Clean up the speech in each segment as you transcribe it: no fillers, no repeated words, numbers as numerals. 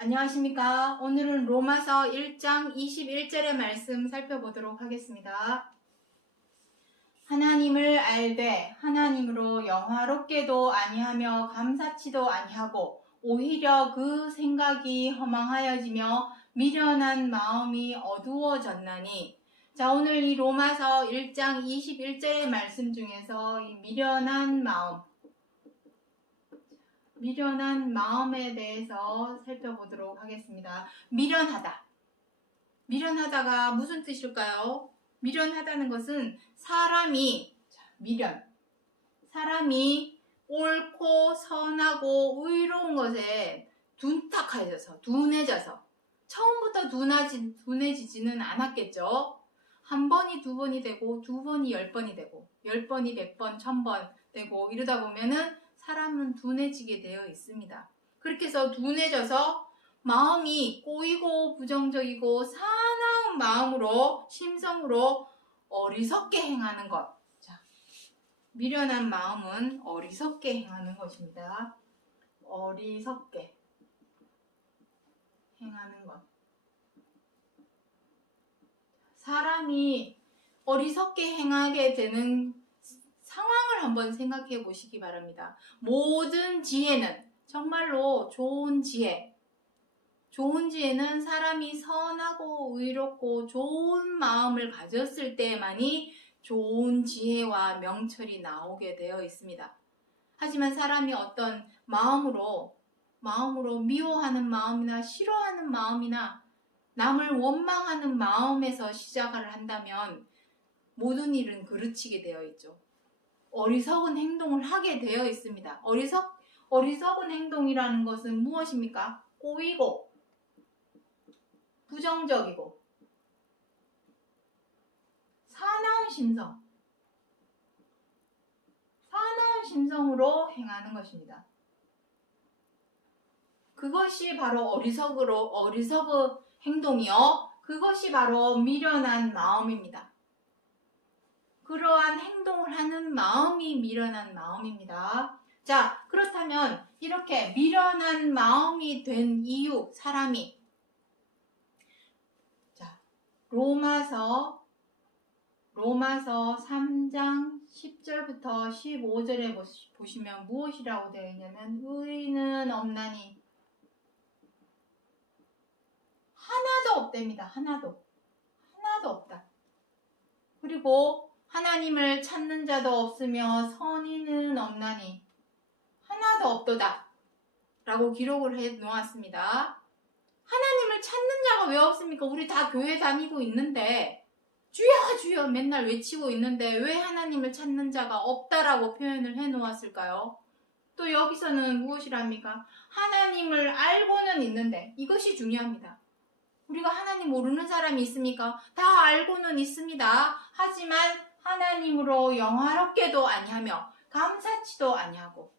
안녕하십니까. 오늘은 로마서 1장 21절의 말씀 살펴보도록 하겠습니다. 하나님을 알되 하나님으로 영화롭게도 아니하며 감사치도 아니하고 오히려 그 생각이 허망하여지며 미련한 마음이 어두워졌나니. 자, 오늘 이 로마서 1장 21절의 말씀 중에서 이 미련한 마음에 대해서 살펴보도록 하겠습니다. 미련하다가 무슨 뜻일까요? 미련하다는 것은 사람이 옳고 선하고 의로운 것에 둔해져서 처음부터 둔해지지는 않았겠죠. 한 번이 두 번이 되고 두 번이 10번이 되고 10번이 100번, 1000번 되고 이러다 보면은 사람은 둔해지게 되어 있습니다. 그렇게 해서 둔해져서 마음이 꼬이고 부정적이고 사나운 마음으로 심성으로 어리석게 행하는 것. 자, 미련한 마음은 어리석게 행하는 것입니다. 어리석게 행하는 것. 사람이 어리석게 행하게 되는 상황을 한번 생각해 보시기 바랍니다. 모든 지혜는 정말로 좋은 지혜는 사람이 선하고 의롭고 좋은 마음을 가졌을 때만이 좋은 지혜와 명철이 나오게 되어 있습니다. 하지만 사람이 어떤 마음으로 미워하는 마음이나 싫어하는 마음이나 남을 원망하는 마음에서 시작을 한다면 모든 일은 그르치게 되어 있죠. 어리석은 행동을 하게 되어 있습니다. 어리석은 행동이라는 것은 무엇입니까? 꼬이고 부정적이고 사나운 심성으로 행하는 것입니다. 그것이 바로 어리석은 행동이요. 그것이 바로 미련한 마음입니다. 그러한 행동을 하는 마음이 미련한 마음입니다. 자, 그렇다면 이렇게 미련한 마음이 된 이유, 사람이 로마서 3장 10절부터 15절에 보시면 무엇이라고 되어 있냐면 의인은 없나니 하나도 없답니다. 하나도 없다. 그리고 하나님을 찾는 자도 없으며 선인은 없나니 하나도 없도다 라고 기록을 해 놓았습니다. 하나님을 찾는 자가 왜 없습니까? 우리 다 교회 다니고 있는데 주여 주여 맨날 외치고 있는데 왜 하나님을 찾는 자가 없다라고 표현을 해 놓았을까요? 또 여기서는 무엇이랍니까? 하나님을 알고는 있는데, 이것이 중요합니다. 우리가 하나님 모르는 사람이 있습니까? 다 알고는 있습니다. 하지만 하나님으로 영화롭게도 아니하며 감사치도 아니하고,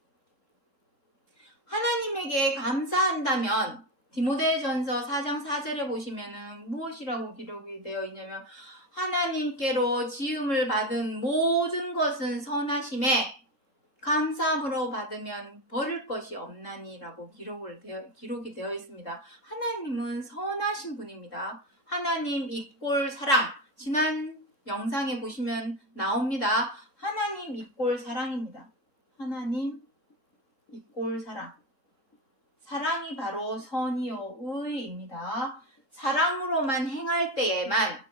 하나님에게 감사한다면 디모데전서 4장 4절에 보시면은 무엇이라고 기록이 되어 있냐면 하나님께로 지음을 받은 모든 것은 선하심에 감사함으로 받으면 버릴 것이 없나니라고 기록이 되어 있습니다. 하나님은 선하신 분입니다. 하나님 이꼴 사랑, 지난 영상에 보시면 나옵니다. 하나님 이꼴 사랑입니다. 하나님 이꼴 사랑. 사랑이 바로 선이요 의입니다. 사랑으로만 행할 때에만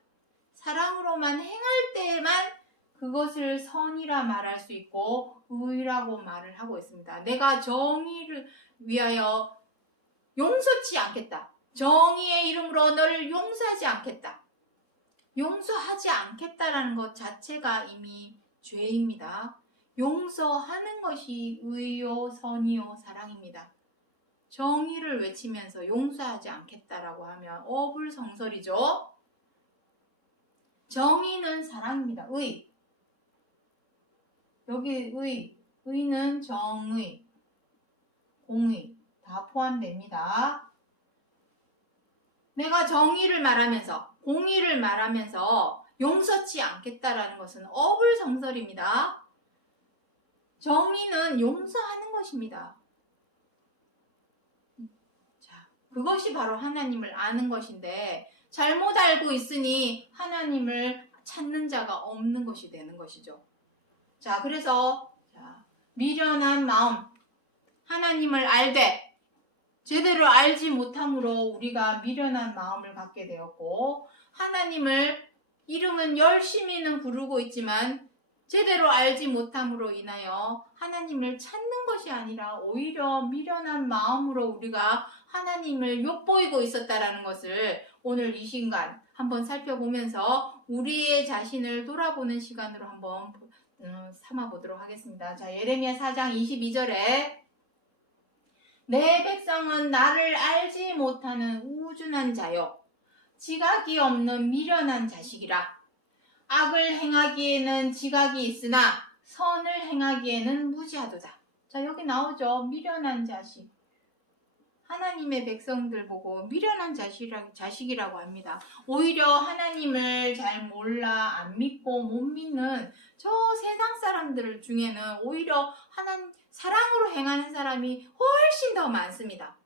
그것을 선이라 말할 수 있고 의라고 말을 하고 있습니다. 내가 정의를 위하여 용서치 않겠다. 정의의 이름으로 너를 용서하지 않겠다. 용서하지 않겠다라는 것 자체가 이미 죄입니다. 용서하는 것이 의요 선이요 사랑입니다. 정의를 외치면서 용서하지 않겠다라고 하면 어불성설이죠. 정의는 사랑입니다. 여기 의는 정의, 공의 다 포함됩니다. 내가 정의를 말하면서 공의를 말하면서 용서치 않겠다라는 것은 어불성설입니다. 정의는 용서하는 것입니다. 자, 그것이 바로 하나님을 아는 것인데 잘못 알고 있으니 하나님을 찾는 자가 없는 것이 되는 것이죠. 자, 그래서 미련한 마음, 하나님을 알되 제대로 알지 못함으로 우리가 미련한 마음을 갖게 되었고, 하나님을 이름은 열심히는 부르고 있지만 제대로 알지 못함으로 인하여 하나님을 찾는 것이 아니라 오히려 미련한 마음으로 우리가 하나님을 욕보이고 있었다라는 것을 오늘 이 시간 한번 살펴보면서 우리의 자신을 돌아보는 시간으로 한번 삼아보도록 하겠습니다. 자, 예레미야 4장 22절에 내 백성은 나를 알지 못하는 우준한 자요, 지각이 없는 미련한 자식이라. 악을 행하기에는 지각이 있으나 선을 행하기에는 무지하도다. 자, 여기 나오죠. 미련한 자식. 하나님의 백성들 보고 미련한 자식이라고 합니다. 오히려 하나님을 잘 몰라 안 믿고 못 믿는 저 세상 사람들 중에는 오히려 하나님 사랑으로 행하는 사람이 훨씬 더 많습니다.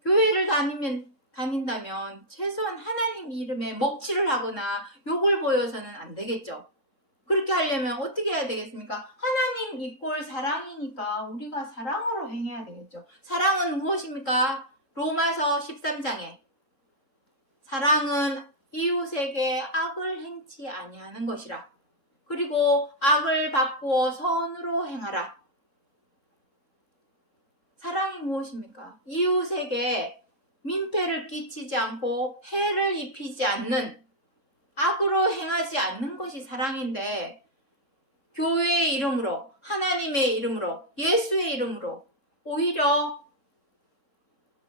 교회를 다닌다면 최소한 하나님 이름에 먹칠을 하거나 욕을 보여서는 안 되겠죠. 그렇게 하려면 어떻게 해야 되겠습니까? 하나님 이꼴 사랑이니까 우리가 사랑으로 행해야 되겠죠. 사랑은 무엇입니까? 로마서 13장에 사랑은 이웃에게 악을 행치 아니하는 것이라. 그리고 악을 바꾸어 선으로 행하라. 사랑이 무엇입니까? 이웃에게 민폐를 끼치지 않고 해를 입히지 않는, 악으로 행하지 않는 것이 사랑인데, 교회의 이름으로, 하나님의 이름으로, 예수의 이름으로 오히려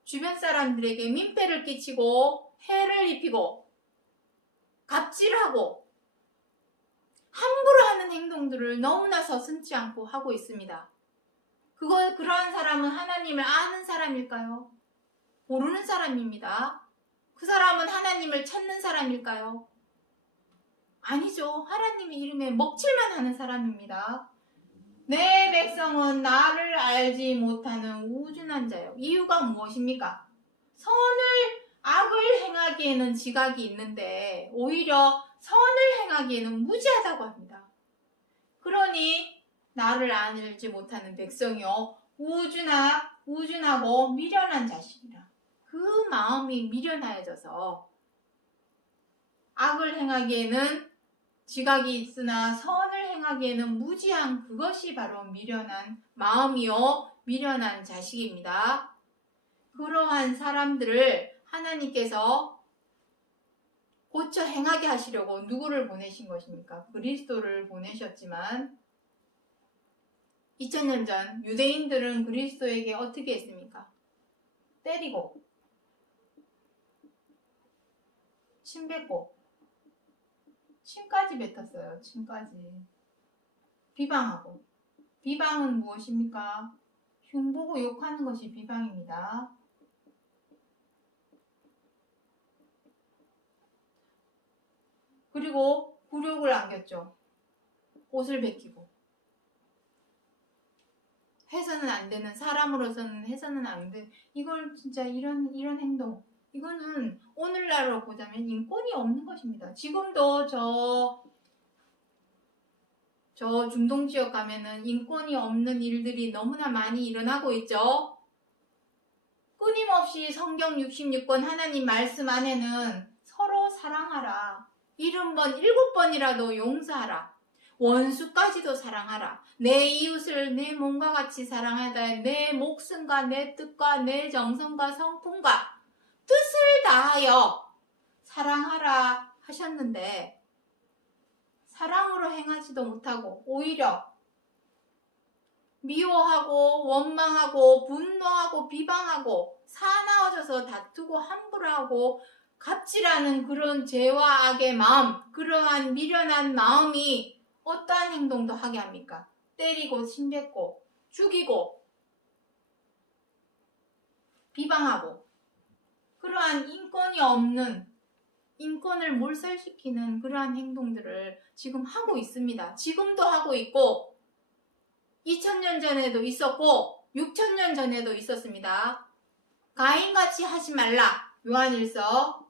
주변 사람들에게 민폐를 끼치고 해를 입히고 갑질하고 함부로 하는 행동들을 너무나 서슴지 않고 하고 있습니다. 그러한 사람은 하나님을 아는 사람일까요? 모르는 사람입니다. 그 사람은 하나님을 찾는 사람일까요? 아니죠. 하나님의 이름에 먹칠만 하는 사람입니다. 내 백성은 나를 알지 못하는 우준한 자요. 이유가 무엇입니까? 악을 행하기에는 지각이 있는데 오히려 선을 행하기에는 무지하다고 합니다. 그러니 나를 알지 못하는 백성이요, 우준하고 미련한 자식이라. 그 마음이 미련하여져서 악을 행하기에는 지각이 있으나 선을 행하기에는 무지한, 그것이 바로 미련한 마음이요, 미련한 자식입니다. 그러한 사람들을 하나님께서 고쳐 행하게 하시려고 누구를 보내신 것입니까? 그리스도를 보내셨지만 2000년 전 유대인들은 그리스도에게 어떻게 했습니까? 때리고 침 뱉고 침까지 뱉었어요. 침까지. 비방하고. 비방은 무엇입니까? 흉보고 욕하는 것이 비방입니다. 그리고 굴욕을 안겼죠. 옷을 벗기고. 해서는 안 되는, 사람으로서는 해서는 안 되는, 이걸 진짜 이런 행동, 이거는 오늘날로 보자면 인권이 없는 것입니다. 지금도 저 중동 지역 가면은 인권이 없는 일들이 너무나 많이 일어나고 있죠. 끊임없이 성경 66권 하나님 말씀 안에는 서로 사랑하라, 70번 7번이라도 용서하라, 원수까지도 사랑하라, 내 이웃을 내 몸과 같이 사랑하다, 내 목숨과 내 뜻과 내 정성과 성품과 뜻을 다하여 사랑하라 하셨는데 사랑으로 행하지도 못하고 오히려 미워하고 원망하고 분노하고 비방하고 사나워져서 다투고 함부로 하고 갑질하는 그런 죄와 악의 마음, 그러한 미련한 마음이 어떠한 행동도 하게 합니까? 때리고 침뱉고 죽이고 비방하고, 그러한 인권이 없는, 인권을 몰살시키는 그러한 행동들을 지금 하고 있습니다. 지금도 하고 있고 2000년 전에도 있었고 6000년 전에도 있었습니다. 가인같이 하지 말라. 요한일서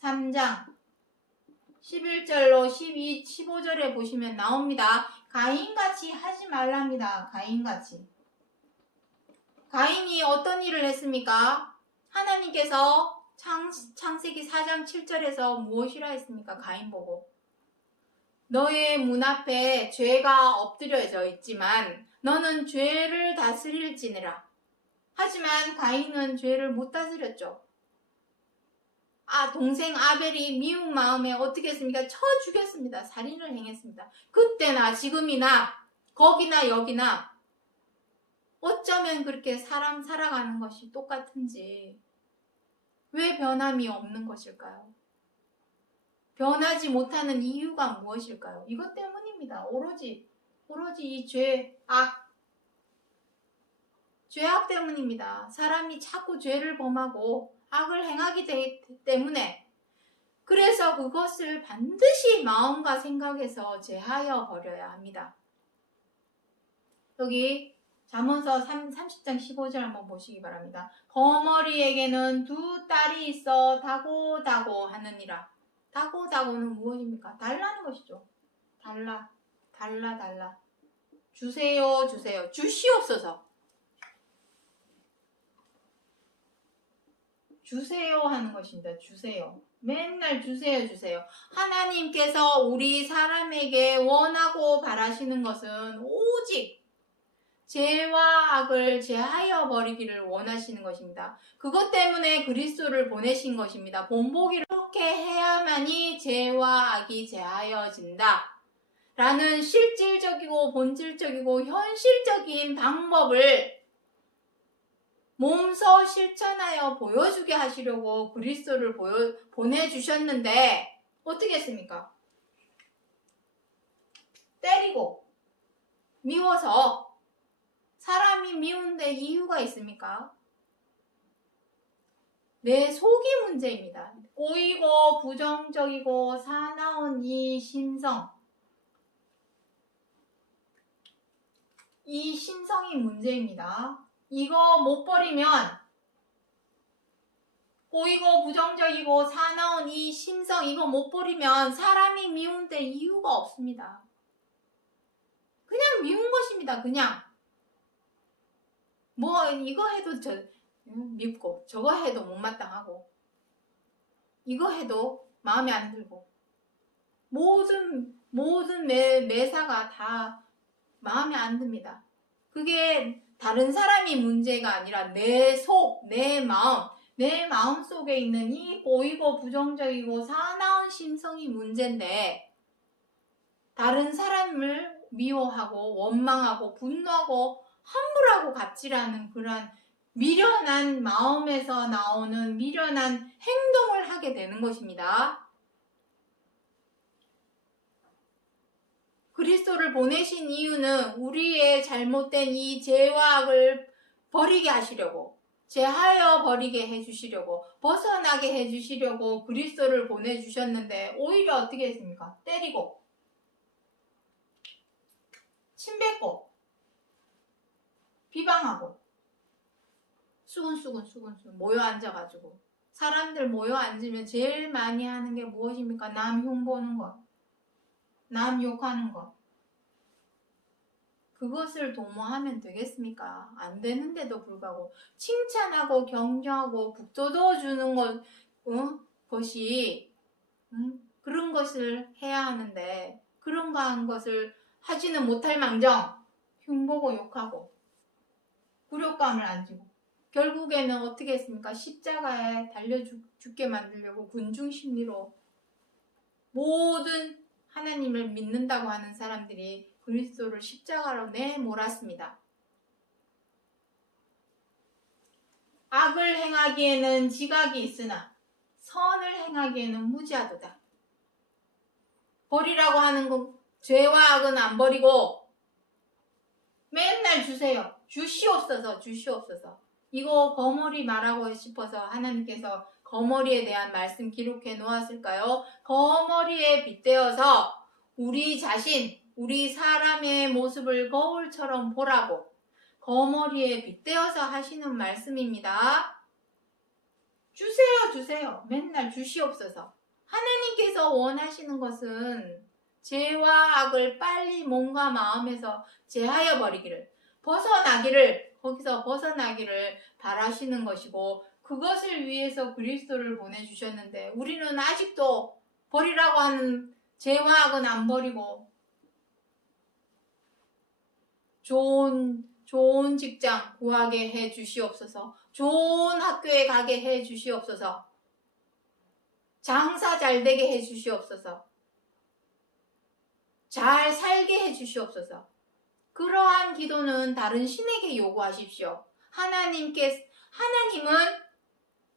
3장 11절로 15절에 보시면 나옵니다. 가인같이 하지 말랍니다. 가인이 어떤 일을 했습니까? 하나님께서 창세기 4장 7절에서 무엇이라 했습니까? 가인 보고 너의 문 앞에 죄가 엎드려져 있지만 너는 죄를 다스릴지니라. 하지만 가인은 죄를 못 다스렸죠. 동생 아벨이 미운 마음에 어떻게 했습니까? 쳐 죽였습니다. 살인을 행했습니다. 그때나 지금이나 거기나 여기나 어쩌면 그렇게 사람 살아가는 것이 똑같은지 왜 변함이 없는 것일까요? 변하지 못하는 이유가 무엇일까요? 이것 때문입니다. 오로지 이 죄악 때문입니다. 사람이 자꾸 죄를 범하고 악을 행하기 때문에 그래서 그것을 반드시 마음과 생각에서 제하여 버려야 합니다. 여기 잠언서 30장 15절 한번 보시기 바랍니다. 거머리에게는 두 딸이 있어 다고다고 하느니라. 다고다고는 무엇입니까? 달라는 것이죠. 달라. 주세요. 주시옵소서. 주세요 하는 것입니다. 주세요. 맨날 주세요. 하나님께서 우리 사람에게 원하고 바라시는 것은 오직 죄와 악을 제하여 버리기를 원하시는 것입니다. 그것 때문에 그리스도를 보내신 것입니다. 본보기를 그렇게 해야만이 죄와 악이 제하여진다. 라는 실질적이고 본질적이고 현실적인 방법을 몸소 실천하여 보여주게 하시려고 그리스도를 보내주셨는데 어떻게 했습니까? 때리고 미워서. 사람이 미운데 이유가 있습니까? 내 속이 문제입니다. 꼬이고 부정적이고 사나운 이 심성. 이 심성이 문제입니다. 이거 못 버리면 꼬이고 부정적이고 사나운 이 심성 이거 못 버리면 사람이 미운데 이유가 없습니다. 그냥 미운 것입니다. 그냥 이거 해도 밉고 저거 해도 못마땅하고 이거 해도 마음에 안 들고 모든 매사가 다 마음에 안 듭니다. 그게 다른 사람이 문제가 아니라 내 속, 내 마음 속에 있는 이 꼬이고 부정적이고 사나운 심성이 문제인데 다른 사람을 미워하고 원망하고 분노하고 함부로하고 갑질하는 그런 미련한 마음에서 나오는 미련한 행동을 하게 되는 것입니다. 그리스도를 보내신 이유는 우리의 잘못된 이 죄와 악을 버리게 하시려고, 제하여 버리게 해주시려고, 벗어나게 해주시려고 그리스도를 보내주셨는데 오히려 어떻게 했습니까? 때리고 침뱉고 비방하고 수근수근 모여 앉아가지고 사람들 모여 앉으면 제일 많이 하는 게 무엇입니까? 남 흉보는 것, 남 욕하는 것. 그것을 도모하면 되겠습니까? 안 되는데도 불구하고 칭찬하고 격려하고 북돋워주는 것이 그런 것을 해야 하는데 그런 것을 하지는 못할 망정 흉보고 욕하고 굴욕감을 안지고 결국에는 어떻게 했습니까? 십자가에 달려 죽게 만들려고 군중심리로 모든 하나님을 믿는다고 하는 사람들이 그리스도를 십자가로 내몰았습니다. 악을 행하기에는 지각이 있으나 선을 행하기에는 무지하도다. 버리라고 하는 건 죄와 악은 안 버리고 맨날 주세요. 주시옵소서. 이거 거머리 말하고 싶어서 하나님께서 거머리에 대한 말씀 기록해 놓았을까요? 거머리에 빗대어서 우리 자신, 우리 사람의 모습을 거울처럼 보라고, 거머리에 빗대어서 하시는 말씀입니다. 주세요, 주세요. 맨날 주시옵소서. 하나님께서 원하시는 것은 죄와 악을 빨리 몸과 마음에서 제하여 버리기를, 거기서 벗어나기를 바라시는 것이고, 그것을 위해서 그리스도를 보내주셨는데, 우리는 아직도 버리라고 하는 죄와 악은 안 버리고, 좋은 직장 구하게 해 주시옵소서. 좋은 학교에 가게 해 주시옵소서. 장사 잘 되게 해 주시옵소서. 잘 살게 해 주시옵소서. 그러한 기도는 다른 신에게 요구하십시오.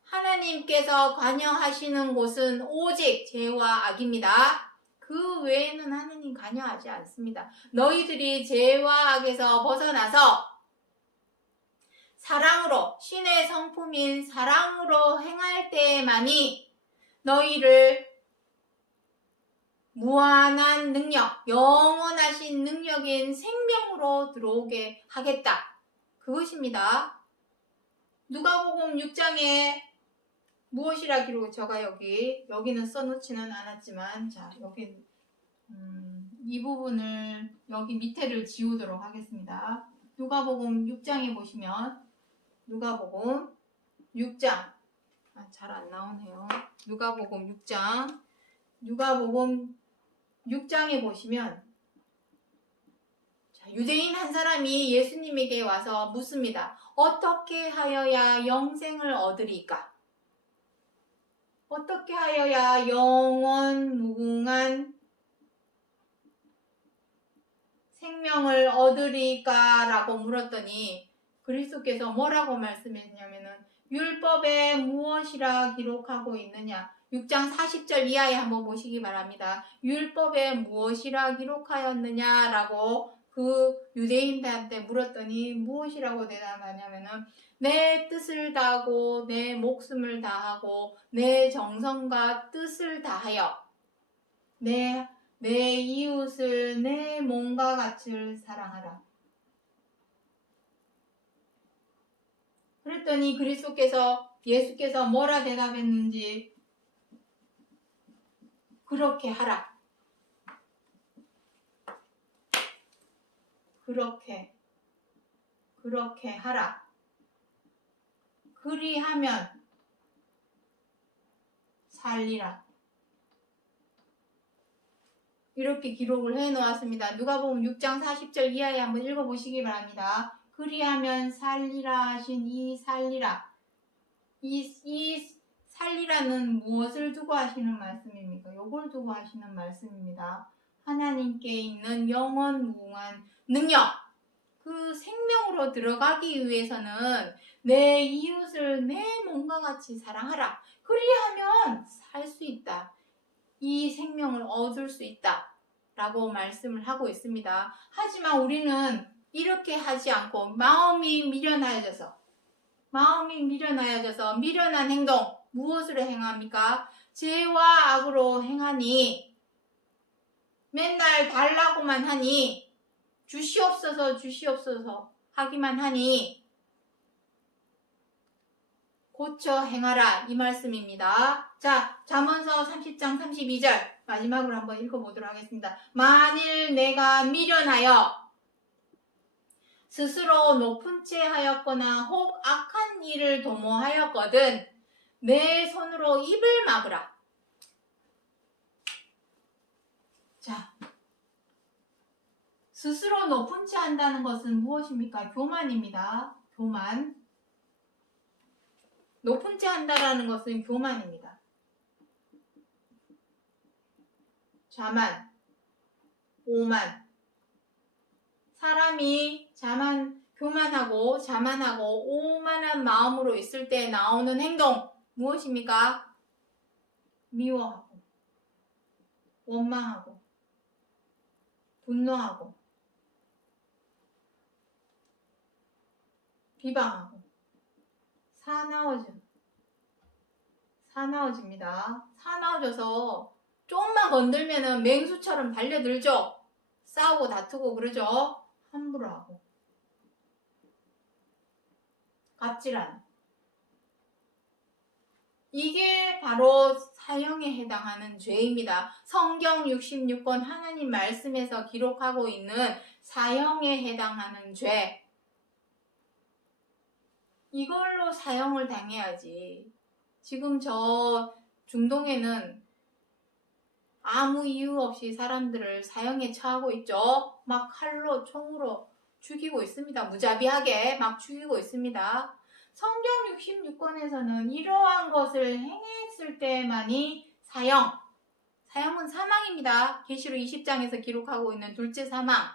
하나님께서 관여하시는 곳은 오직 죄와 악입니다. 그 외에는 하나님 관여하지 않습니다. 너희들이 죄와 악에서 벗어나서 사랑으로, 신의 성품인 사랑으로 행할 때만이 너희를 무한한 능력, 영원하신 능력인 생명으로 들어오게 하겠다. 그것입니다. 누가복음 6장에 무엇이라 기록, 제가 여기는 써놓지는 않았지만, 자, 여기 이 부분을 여기 밑에를 지우도록 하겠습니다. 누가복음 6장에 보시면, 누가복음 6장, 잘 안 나오네요. 누가복음 6장에 보시면, 유대인 한 사람이 예수님에게 와서 묻습니다. 어떻게 하여야 영생을 얻으리까? 어떻게 하여야 영원 무궁한 생명을 얻으리까? 라고 물었더니 그리스도께서 뭐라고 말씀했냐면은, 율법에 무엇이라 기록하고 있느냐? 6장 40절 이하에 한번 보시기 바랍니다. 율법에 무엇이라 기록하였느냐라고 그 유대인들한테 물었더니 무엇이라고 대답하냐면은, 내 뜻을 다하고 내 목숨을 다하고 내 정성과 뜻을 다하여 내 이웃을 내 몸과 같이 사랑하라. 그랬더니 예수께서 뭐라 대답했는지, 그렇게 하라. 그렇게 하라. 그리하면 살리라. 이렇게 기록을 해 놓았습니다. 누가복음 6장 40절 이하에 한번 읽어보시기 바랍니다. 그리하면 살리라 하신 이 살리라. 이 살리라는 무엇을 두고 하시는 말씀입니까? 요걸 두고 하시는 말씀입니다. 하나님께 있는 영원 무궁한 능력, 그 생명으로 들어가기 위해서는 내 이웃을 내 몸과 같이 사랑하라. 그리하면 살 수 있다. 이 생명을 얻을 수 있다. 라고 말씀을 하고 있습니다. 하지만 우리는 이렇게 하지 않고 마음이 미련하여져서 미련한 행동, 무엇으로 행합니까? 죄와 악으로 행하니, 맨날 달라고만 하니, 주시옵소서 하기만 하니, 고쳐 행하라, 이 말씀입니다. 자, 잠언서 30장 32절 마지막으로 한번 읽어보도록 하겠습니다. 만일 내가 미련하여 스스로 높은 채 하였거나 혹 악한 일을 도모하였거든 내 손으로 입을 막으라. 자, 스스로 높은 채 한다는 것은 무엇입니까? 교만입니다. 교만. 높은 채 한다라는 것은 교만입니다. 자만, 오만. 사람이 교만하고 자만하고 오만한 마음으로 있을 때 나오는 행동 무엇입니까? 미워하고, 원망하고, 분노하고, 비방하고, 사나워집니다. 사나워져서 조금만 건들면은 맹수처럼 달려들죠. 싸우고 다투고 그러죠. 함부로 하고. 갑질하는. 이게 바로 사형에 해당하는 죄입니다. 성경 66권 하나님 말씀에서 기록하고 있는 사형에 해당하는 죄. 이걸로 사형을 당해야지. 지금 저 중동에는 아무 이유 없이 사람들을 사형에 처하고 있죠. 막 칼로 총으로 죽이고 있습니다. 무자비하게 막 죽이고 있습니다. 성경 66권에서는 이러한 것을 행했을 때만이 사형은 사망입니다. 계시록 20장에서 기록하고 있는 둘째 사망.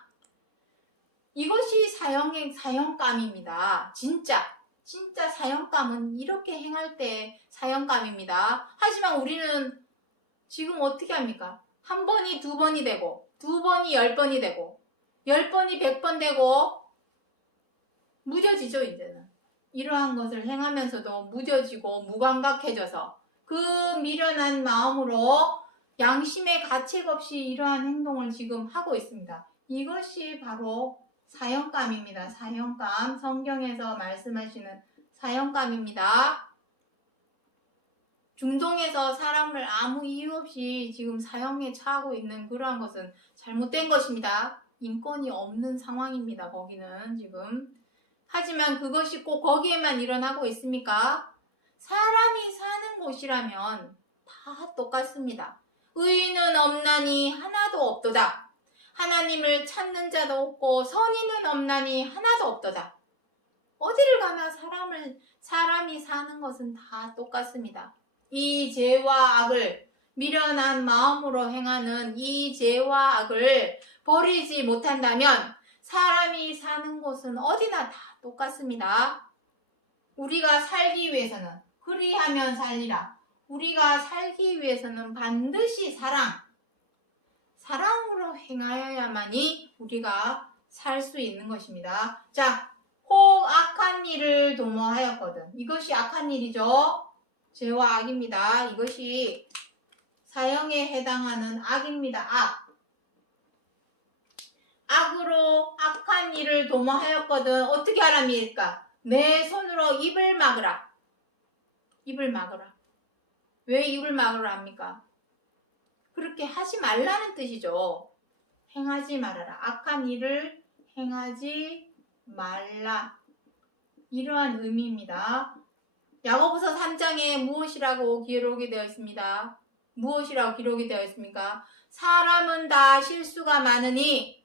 이것이 사형감입니다. 진짜 사형감은 이렇게 행할 때 사형감입니다. 하지만 우리는 지금 어떻게 합니까? 한 번이 두 번이 되고, 두 번이 10번이 되고, 10번이 100번 되고, 무뎌지죠, 이제는. 이러한 것을 행하면서도 무뎌지고 무감각해져서 그 미련한 마음으로 양심의 가책 없이 이러한 행동을 지금 하고 있습니다. 이것이 바로 사형감입니다. 사형감. 성경에서 말씀하시는 사형감입니다. 중동에서 사람을 아무 이유 없이 지금 사형에 처하고 있는 그러한 것은 잘못된 것입니다. 인권이 없는 상황입니다. 거기는 지금. 하지만 그것이 꼭 거기에만 일어나고 있습니까? 사람이 사는 곳이라면 다 똑같습니다. 의인은 없나니 하나도 없도다. 하나님을 찾는 자도 없고 선인은 없나니 하나도 없도다. 어디를 가나 사람이 사는 것은 다 똑같습니다. 이 죄와 악을 미련한 마음으로 행하는 이 죄와 악을 버리지 못한다면 사람이 사는 곳은 어디나 다 똑같습니다. 우리가 살기 위해서는 그리하면 살리라. 우리가 살기 위해서는 반드시 사랑으로 행하여야만이 우리가 살 수 있는 것입니다. 자, 혹 악한 일을 도모하였거든. 이것이 악한 일이죠. 죄와 악입니다. 이것이 사형에 해당하는 악입니다. 악으로 악한 일을 도모하였거든. 어떻게 하랍니까? 내 손으로 입을 막으라. 입을 막으라. 왜 입을 막으라 합니까? 그렇게 하지 말라는 뜻이죠. 행하지 말아라. 악한 일을 행하지 말라. 이러한 의미입니다. 야고보서 3장에 무엇이라고 기록이 되어 있습니다. 무엇이라고 기록이 되어 있습니까? 사람은 다 실수가 많으니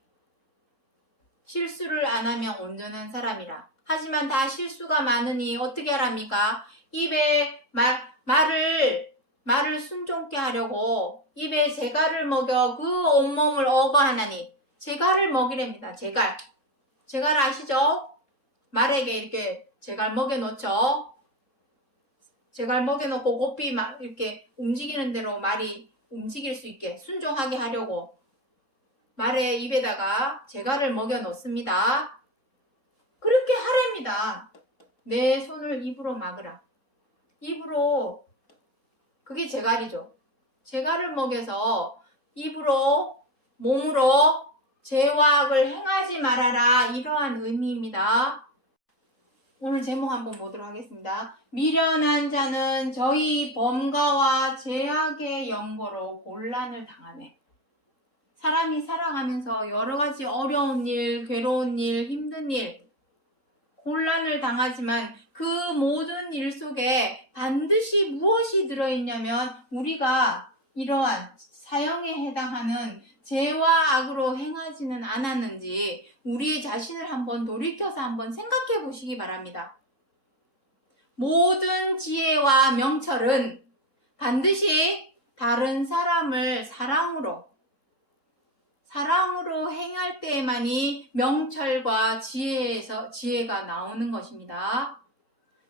실수를 안 하면 온전한 사람이라. 하지만 다 실수가 많으니 어떻게 하랍니까? 입에 말을 순종케 하려고 입에 재갈을 먹여 그 온몸을 억어하나니. 재갈을 먹이랍니다. 재갈 아시죠? 말에게 이렇게 재갈 먹여놓죠. 재갈 먹여놓고 고삐 막 이렇게 움직이는 대로 말이 움직일 수 있게 순종하게 하려고 말의 입에다가 재갈을 먹여놓습니다. 그렇게 하랍니다. 내 손을 입으로 막으라. 입으로, 그게 재갈이죠. 재갈을 먹여서 입으로, 몸으로 죄와 악을 행하지 말아라. 이러한 의미입니다. 오늘 제목 한번 보도록 하겠습니다. 미련한 자는 저희 범가와 죄악의 연고로 곤란을 당하네. 사람이 살아가면서 여러 가지 어려운 일, 괴로운 일, 힘든 일, 곤란을 당하지만 그 모든 일 속에 반드시 무엇이 들어있냐면 우리가 이러한 사형에 해당하는 죄와 악으로 행하지는 않았는지 우리 자신을 한번 돌이켜서 한번 생각해 보시기 바랍니다. 모든 지혜와 명철은 반드시 다른 사람을 사랑으로 행할 때에만이 명철과 지혜가 나오는 것입니다.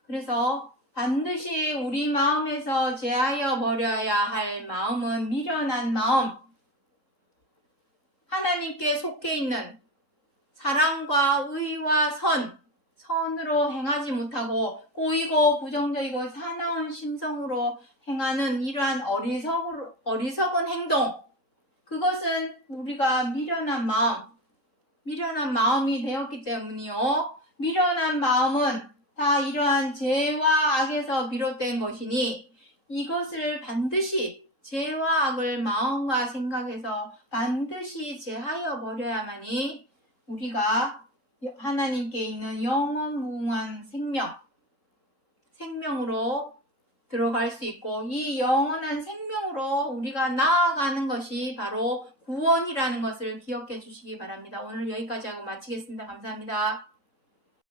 그래서 반드시 우리 마음에서 제하여 버려야 할 마음은 미련한 마음, 하나님께 속해 있는 사랑과 의와 선으로 행하지 못하고 꼬이고 부정적이고 사나운 심성으로 행하는 이러한 어리석은 행동, 그것은 우리가 미련한 마음이 되었기 때문이요. 미련한 마음은 다 이러한 죄와 악에서 비롯된 것이니 이것을 반드시 죄와 악을 마음과 생각에서 반드시 제하여 버려야만이 우리가 하나님께 있는 영원 무궁한 생명으로 들어갈 수 있고 이 영원한 생명으로 우리가 나아가는 것이 바로 구원이라는 것을 기억해 주시기 바랍니다. 오늘 여기까지 하고 마치겠습니다. 감사합니다.